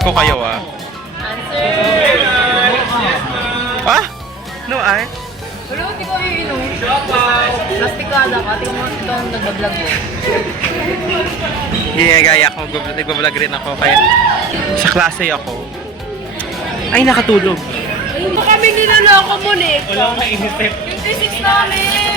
Vlog ko kayo ah. Answer. Ah? No ay? Pero hindi ko iinom. Plastikada ka. Tingnan mo ito ang nag-vlog mo. Ginagaya ko, nag-vlog rin ako. Kaya sa klase ako. Ay, nakatulog. Ito kami nilaloko mo, Nick. Wala akong mainisip. Yung physics namin.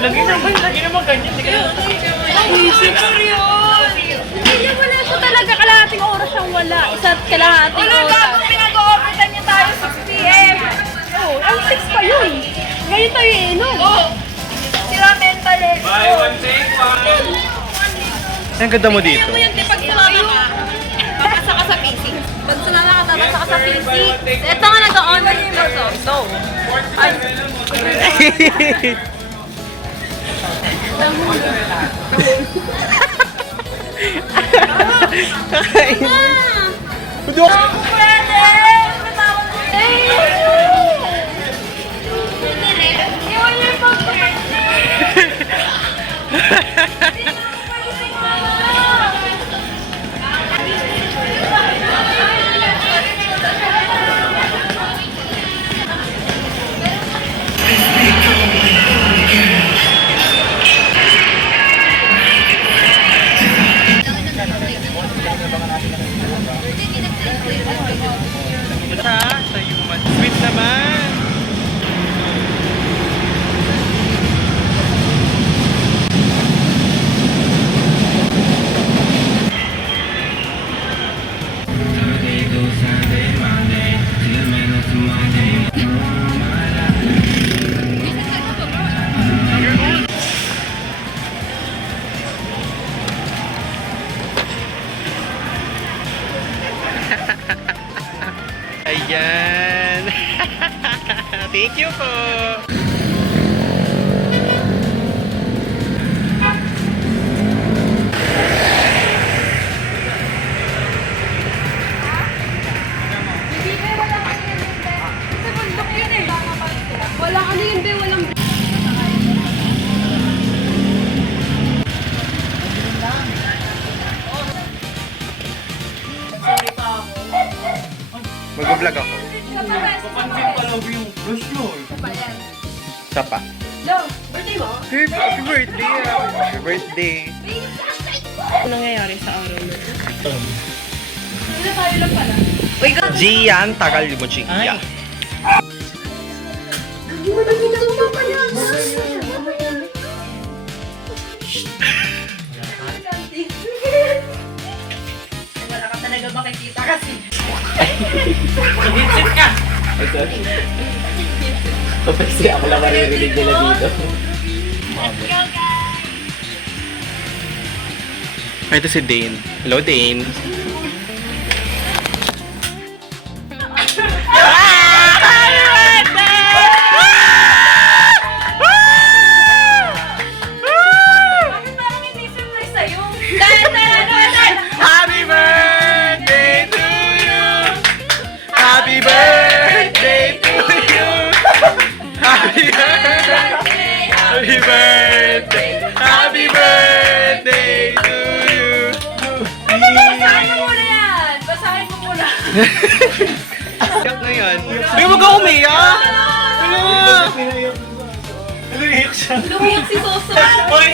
Lagi naman ganyan. Hindi ka naman. Ang physics yun. Hindi wala siya talaga. Kalahating oras siyang wala. Isa't kalahating oras. Wala ka. Pinag-o-operatan niya tayo 6 p.m. Oh, ang 6 pa yun. Ngayon tayo iinom. Oh. Sila mentalist. Buy one, take one. Ang ganda mo dito. Tingnan mo yan, pag sumama ka, papasa ka sa physics. Pag sumama ka, papasa ka sa physics. Ito nga nag-online course. No. Ay. Udok! Pwede! Matawag ko. Iwan niyo yung pagkakas. Sa human. Sweet naman. Ayan. Thank you po. Walang ano yun, be, walang... Mag-vlog ako. Papansin pa lang yung brush yun. Isa pa. No, birthday mo? Happy birthday! Happy birthday! Ano nangyayari sa araw na ito? Hindi tayo lang pala. Uy, Gian, tagal mo, Gia. Ay. Wala ka talaga makikita kasi. Mag-hitsip ka. Kasi ako lang maririnig nila dito. Let's go, guys! Ito si Dane. Hello, Dane. Bakit parang hindi surprise sa'yo? Dahil! Happy birthday to you! Happy birthday to you! Happy birthday! Happy birthday! Happy birthday to you! Basahin mo muna yan! Basahin mo muna! Iyak na yan. Uy, wag ako umiyak! Ano? Lumiyak siya. Lumiyak si Soso! Uy!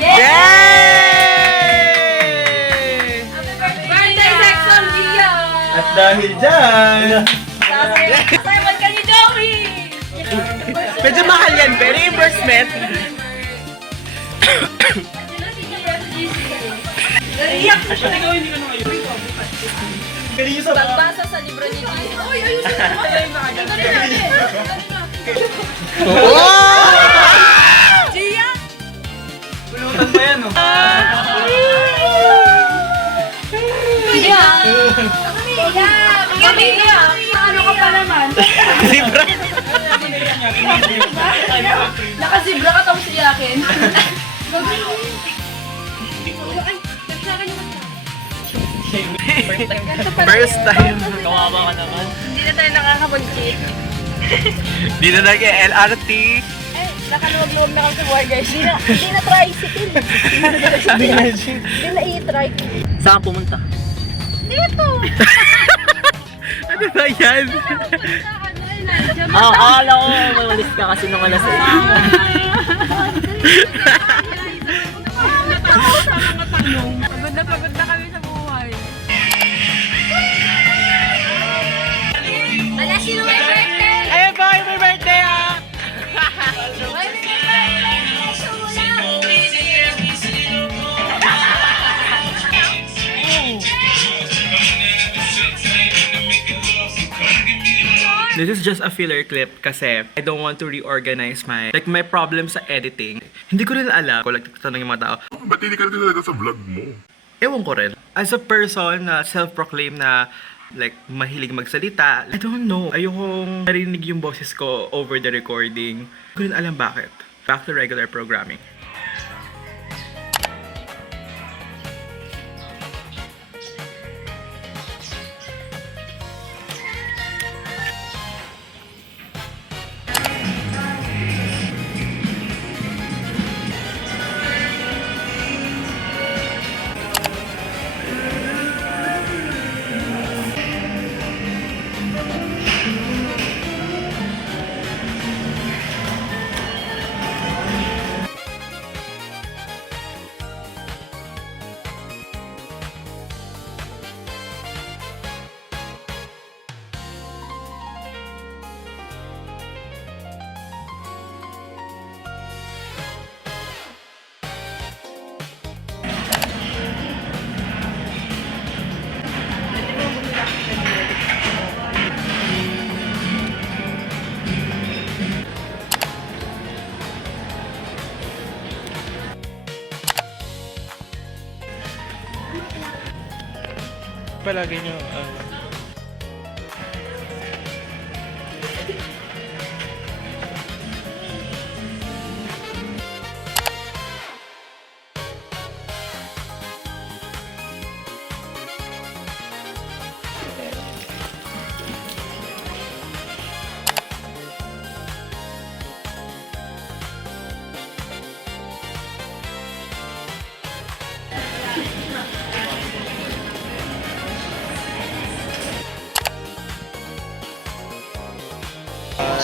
Yay! Birthday section, Gia! At dahil dyan, Simon ka ni Joey! Medyo mahal yan, be. Reimbursement. Naiyak na siya! Galing yung sa Pagbasa sa libro ni Gia. Uy, ayusin mo! Dali natin! Oh! Gia! pulutan pa yan, oh. Gia! Umiiyak! Umiiyak! Ano ka pa naman? Zebra. Nakazibra ka tapos iyakin. First time. Kawawa ka naman. Hindi na tayo nakakapag-cheat. Di na nag-LRT. Nakaluwag-luwag na kami sa buhay, guys. Hindi na tricycle. Hindi na i-trike. Saan pumunta? Dito! Ano ba yan? Akala ko mawalis ka kasi nung alas 'Pagod na kami sa buhay. Wala sino may birthday! Ayun po, may birthday ah! This is just a filler clip kasi I don't want to reorganize my problem sa editing. Hindi ko rin alam. Kung nagtatanong yung mga tao, Ba't hindi ka rin talaga sa vlog mo? ewan ko rin. As a person na self-proclaimed na mahilig magsalita, I don't know. Ayokong narinig yung boses ko over the recording. Hindi ko rin alam bakit. Back to regular programming. Palagi nyo,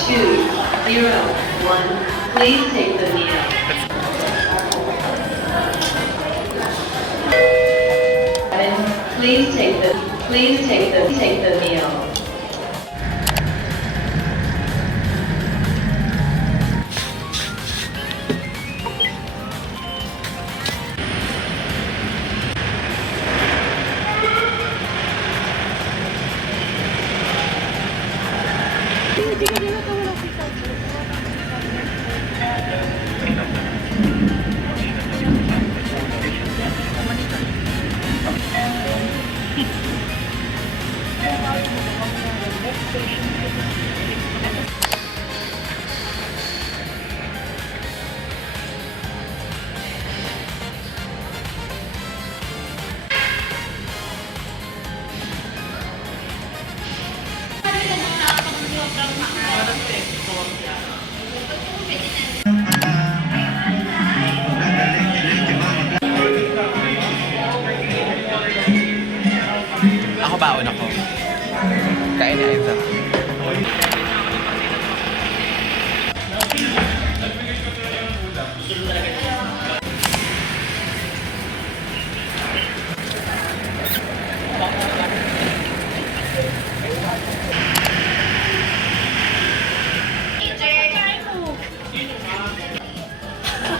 Two, zero, one. Please take the meal. Please take the meal. ako baon ako. Kain na ito.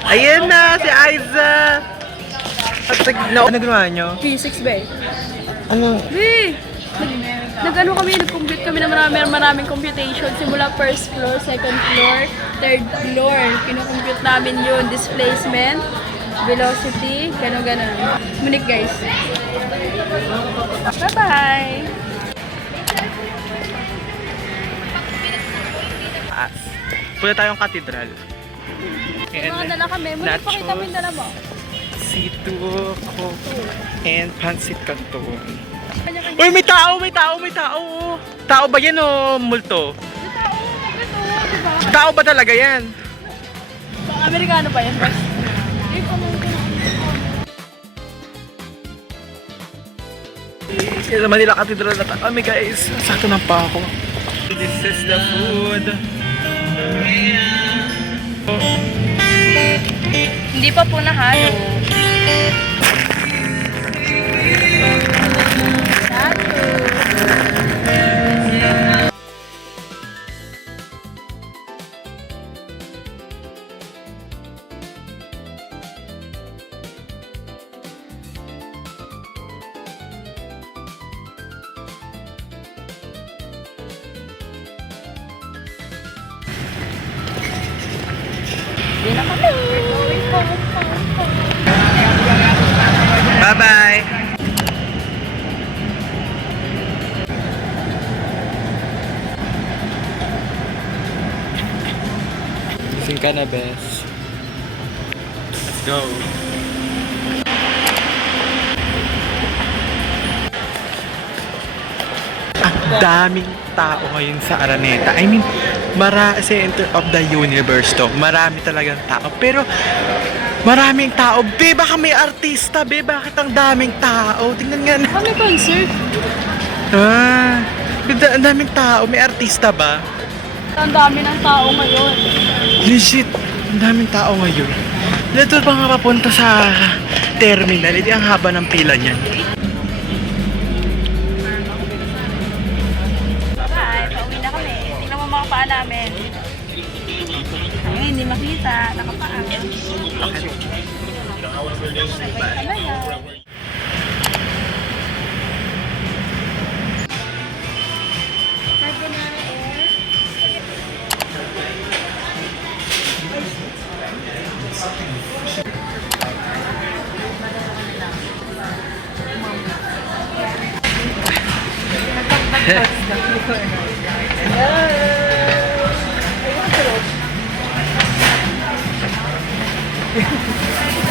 Ayan na, si Aiza! Ano ginawa nyo? P6 ba eh? Ano? Nag-ano kami, nag-compute kami na maraming computation. Simula first floor, second floor, third floor. Kino-compute namin yun. Displacement, velocity, gano'n. Munik guys. Bye-bye! Punta tayong katedral. Mga dala kami. Munik, pakita mo yung dala mo. Situ ko and Pansit Canton. Uy, may tao! Tao ba yan o multo? Ito, diba? Tao ba talaga yan? Amerikano pa yan, boss. Sa Manila Cathedral na kami guys. Sakto ng pa ako. This is the food. Hindi pa po nahalo. Hindi na kami. Bye-bye! Gising ka na, Bes. Let's go! Ang daming tao ngayon sa Araneta. I mean, center of the universe to. Marami talagang tao. Pero, maraming tao. Be, baka may artista, be. Bakit ang daming tao? Tingnan nga na. Kami concert. Ang daming tao. May artista ba? Ang dami ng tao ngayon. Legit. Ang daming tao ngayon. Dito pa nga papunta sa terminal. Hindi ang haba ng pila niyan. Bye, pauwi na kami. Tingnan mo mga paa namin. Ay, hindi makita. Nakapaan.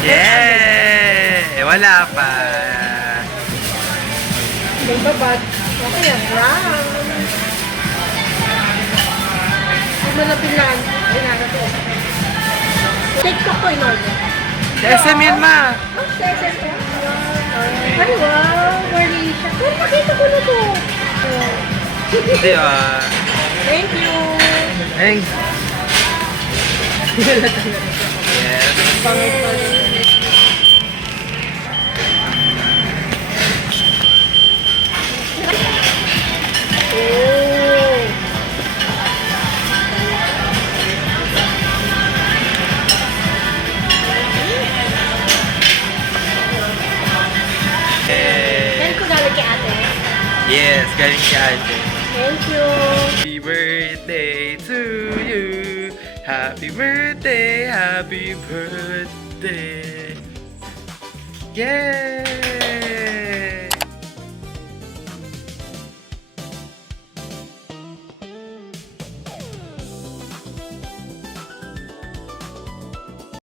Yeah! Wala pa. Babad. Okay yan. Wow. Huwag mo na pilan. Ay, nagato. TikTok ko in order. SM yan, ma. Oh, session ko. Ay, wow. Marisha. Pero nakita ko na to. Hindi, Thank you. Thanks. Yes. Oh. Yan ko galing kay ate. Yes, galing si ate. Thank you. Happy birthday to you. Happy birthday, happy birthday. Yay!